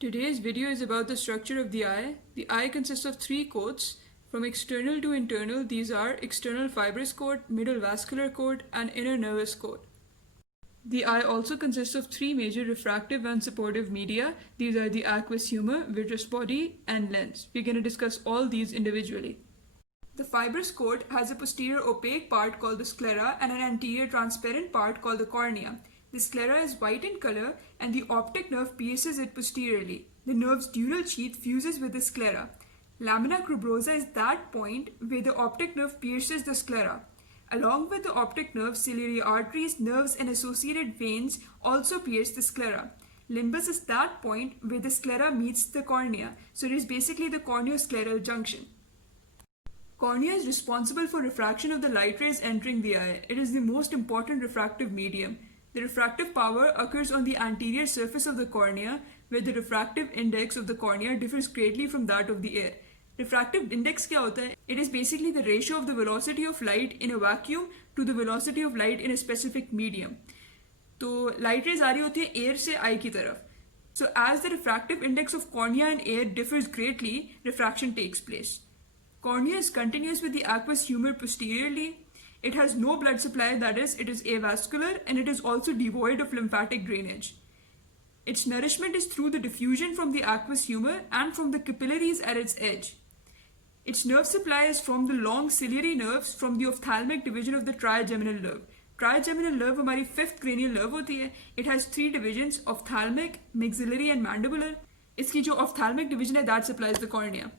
Today's video is about the structure of the eye. The eye consists of three coats. From external to internal, these are external fibrous coat, middle vascular coat, and inner nervous coat. The eye also consists of three major refractive and supportive media. These are the aqueous humor, vitreous body, and lens. We're going to discuss all these individually. The fibrous coat has a posterior opaque part called the sclera and an anterior transparent part called the cornea. The sclera is white in color and the optic nerve pierces it posteriorly. The nerve's dural sheath fuses with the sclera. Lamina cribrosa is that point where the optic nerve pierces the sclera. Along with the optic nerve, ciliary arteries, nerves, and associated veins also pierce the sclera. Limbus is that point where the sclera meets the cornea, so it is basically the corneoscleral junction. Cornea is responsible for refraction of the light rays entering the eye. It is the most important refractive medium. The refractive power occurs on the anterior surface of the cornea, where the refractive index of the cornea differs greatly from that of the ear. Refractive index क्या होता है? It is basically the ratio of the velocity of light in a vacuum to the velocity of light in a specific medium. तो light rays आ रही होती है air से eye की तरफ. So as the refractive index of cornea and air differs greatly, refraction takes place. Cornea is continuous with the aqueous humor posteriorly. It has no blood supply, that is, it is avascular, and it is also devoid of lymphatic drainage. Its nourishment is through the diffusion from the aqueous humor and from the capillaries at its edge. Its nerve supply is from the long ciliary nerves from the ophthalmic division of the trigeminal nerve. Trigeminal nerve हमारी fifth cranial nerve होती है. It has three divisions: ophthalmic, maxillary, and mandibular. इसकी जो ophthalmic division है, that supplies the cornea.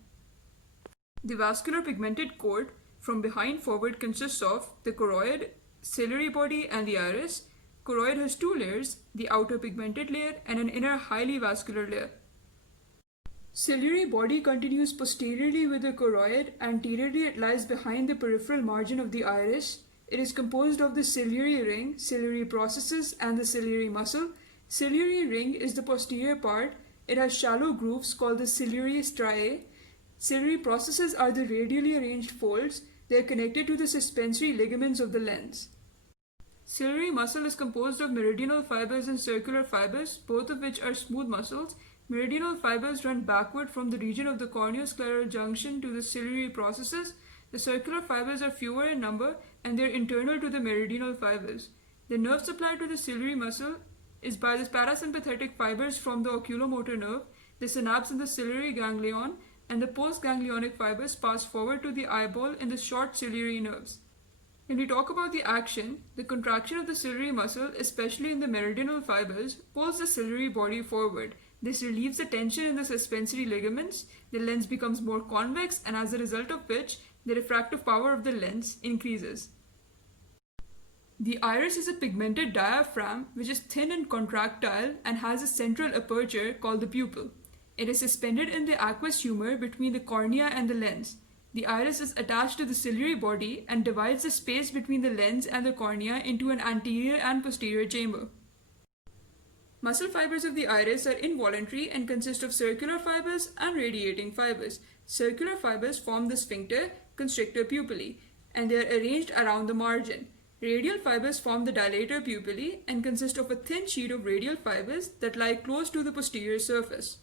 The vascular pigmented coat from behind forward consists of the choroid, ciliary body, and the iris. Choroid has two layers, the outer pigmented layer and an inner highly vascular layer. Ciliary body continues posteriorly with the choroid. Anteriorly, it lies behind the peripheral margin of the iris. It is composed of the ciliary ring, ciliary processes, and the ciliary muscle. Ciliary ring is the posterior part. It has shallow grooves called the ciliary striae. Ciliary processes are the radially arranged folds. They are connected to the suspensory ligaments of the lens. Ciliary muscle is composed of meridional fibers and circular fibers, both of which are smooth muscles. Meridional fibers run backward from the region of the corneoscleral junction to the ciliary processes. The circular fibers are fewer in number and they are internal to the meridional fibers. The nerve supply to the ciliary muscle is by the parasympathetic fibers from the oculomotor nerve, the synapse in the ciliary ganglion, and the postganglionic fibers pass forward to the eyeball in the short ciliary nerves. When we talk about the action, the contraction of the ciliary muscle, especially in the meridional fibers, pulls the ciliary body forward. This relieves the tension in the suspensory ligaments, the lens becomes more convex, and as a result of which, the refractive power of the lens increases. The iris is a pigmented diaphragm which is thin and contractile and has a central aperture called the pupil. It is suspended in the aqueous humor between the cornea and the lens. The iris is attached to the ciliary body and divides the space between the lens and the cornea into an anterior and posterior chamber. Muscle fibers of the iris are involuntary and consist of circular fibers and radiating fibers. Circular fibers form the sphincter, constrictor pupillae, and they are arranged around the margin. Radial fibers form the dilator pupillae and consist of a thin sheet of radial fibers that lie close to the posterior surface.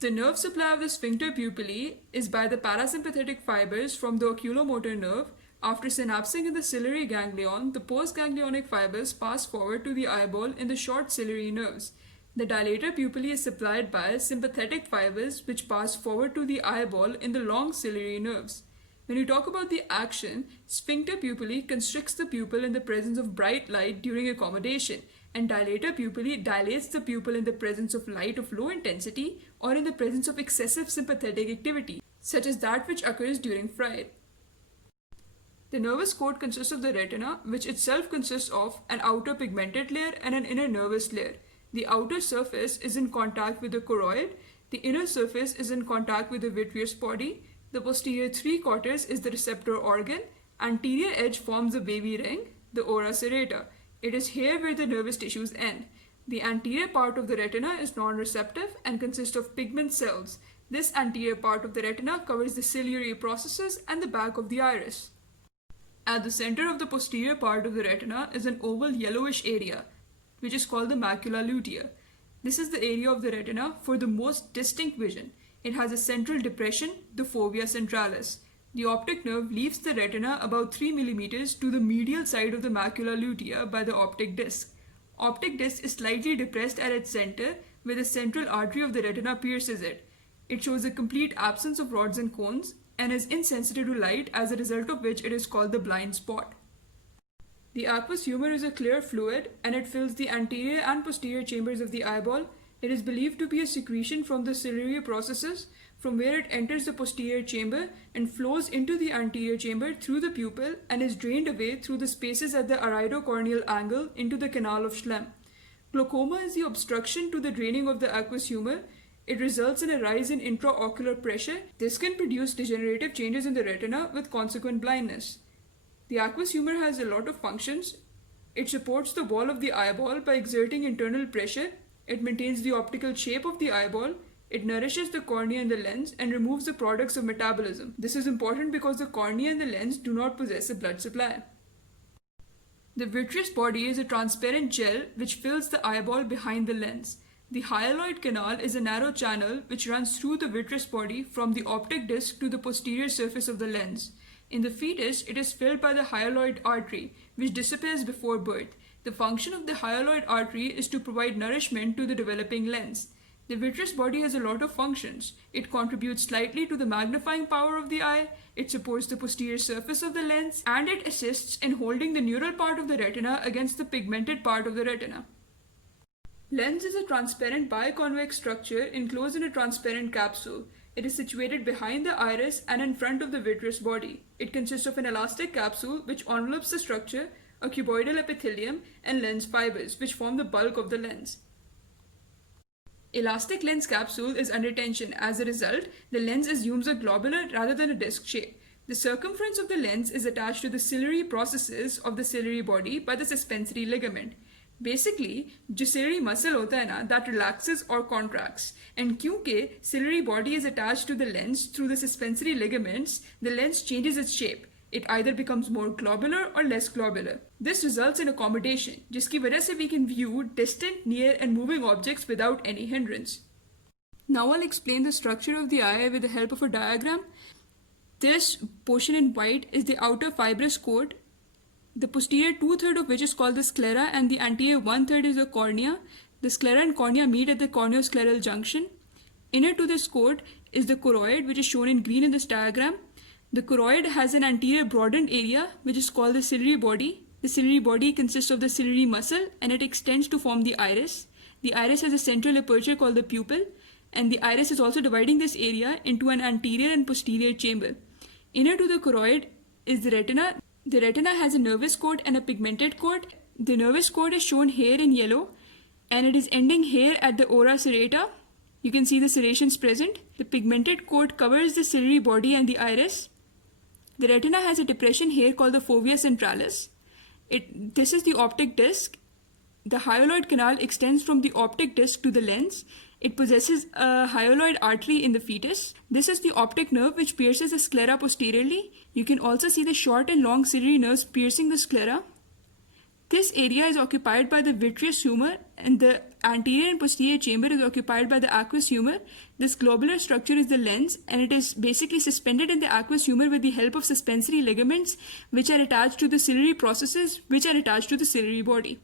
The nerve supply of the sphincter pupillae is by the parasympathetic fibers from the oculomotor nerve. After synapsing in the ciliary ganglion, the postganglionic fibers pass forward to the eyeball in the short ciliary nerves. The dilator pupillae is supplied by sympathetic fibers which pass forward to the eyeball in the long ciliary nerves. When we talk about the action, sphincter pupillae constricts the pupil in the presence of bright light during accommodation, and dilator pupillae dilates the pupil in the presence of light of low intensity or in the presence of excessive sympathetic activity, such as that which occurs during fright. The nervous coat consists of the retina, which itself consists of an outer pigmented layer and an inner nervous layer. The outer surface is in contact with the choroid, the inner surface is in contact with the vitreous body, the posterior three quarters is the receptor organ, anterior edge forms the wavy ring, the ora serrata. It is here where the nervous tissues end. The anterior part of the retina is non-receptive and consists of pigment cells. This anterior part of the retina covers the ciliary processes and the back of the iris. At the center of the posterior part of the retina is an oval yellowish area, which is called the macula lutea. This is the area of the retina for the most distinct vision. It has a central depression, the fovea centralis. The optic nerve leaves the retina about 3 millimeters to the medial side of the macula lutea by the optic disc. Optic disc is slightly depressed at its center, where the central artery of the retina pierces it. It shows a complete absence of rods and cones and is insensitive to light, as a result of which it is called the blind spot. The aqueous humor is a clear fluid and it fills the anterior and posterior chambers of the eyeball. It is believed to be a secretion from the ciliary processes, from where it enters the posterior chamber and flows into the anterior chamber through the pupil and is drained away through the spaces at the iridocorneal angle into the canal of Schlemm. Glaucoma is the obstruction to the draining of the aqueous humor. It results in a rise in intraocular pressure. This can produce degenerative changes in the retina with consequent blindness. The aqueous humor has a lot of functions. It supports the wall of the eyeball by exerting internal pressure. It maintains the optical shape of the eyeball. It nourishes the cornea and the lens and removes the products of metabolism. This is important because the cornea and the lens do not possess a blood supply. The vitreous body is a transparent gel which fills the eyeball behind the lens. The hyaloid canal is a narrow channel which runs through the vitreous body from the optic disc to the posterior surface of the lens. In the fetus, it is filled by the hyaloid artery, which disappears before birth. The function of the hyaloid artery is to provide nourishment to the developing lens. The vitreous body has a lot of functions. It contributes slightly to the magnifying power of the eye, it supports the posterior surface of the lens, and it assists in holding the neural part of the retina against the pigmented part of the retina. Lens is a transparent biconvex structure enclosed in a transparent capsule. It is situated behind the iris and in front of the vitreous body. It consists of an elastic capsule which envelopes the structure, a cuboidal epithelium, and lens fibers, which form the bulk of the lens. Elastic lens capsule is under tension. As a result, the lens assumes a globular rather than a disc shape. The circumference of the lens is attached to the ciliary processes of the ciliary body by the suspensory ligament. Basically, जो ciliary muscle होता है ना, that relaxes or contracts. And क्योंकि ciliary body is attached to the lens through the suspensory ligaments, the lens changes its shape. It either becomes more globular or less globular. This results in accommodation, जिसकी वजह से we can view distant, near and moving objects without any hindrance. Now I'll explain the structure of the eye with the help of a diagram. This portion in white is the outer fibrous coat, the posterior 2/3 of which is called the sclera and the anterior 1/3 is the cornea. The sclera and cornea meet at the corneoscleral junction. Inner to this coat is the choroid, which is shown in green in this diagram. The choroid has an anterior broadened area which is called the ciliary body. The ciliary body consists of the ciliary muscle and it extends to form the iris. The iris has a central aperture called the pupil, and the iris is also dividing this area into an anterior and posterior chamber. Inner to the choroid is the retina. The retina has a nervous coat and a pigmented coat. The nervous coat is shown here in yellow and it is ending here at the ora serrata. You can see the serrations present. The pigmented coat covers the ciliary body and the iris. The retina has a depression here called the fovea centralis. This is the optic disc. The hyaloid canal extends from the optic disc to the lens. It possesses a hyaloid artery in the fetus. This is the optic nerve which pierces the sclera posteriorly. You can also see the short and long ciliary nerves piercing the sclera. This area is occupied by the vitreous humor and the anterior and posterior chamber is occupied by the aqueous humor. This globular structure is the lens and it is basically suspended in the aqueous humor with the help of suspensory ligaments which are attached to the ciliary processes which are attached to the ciliary body.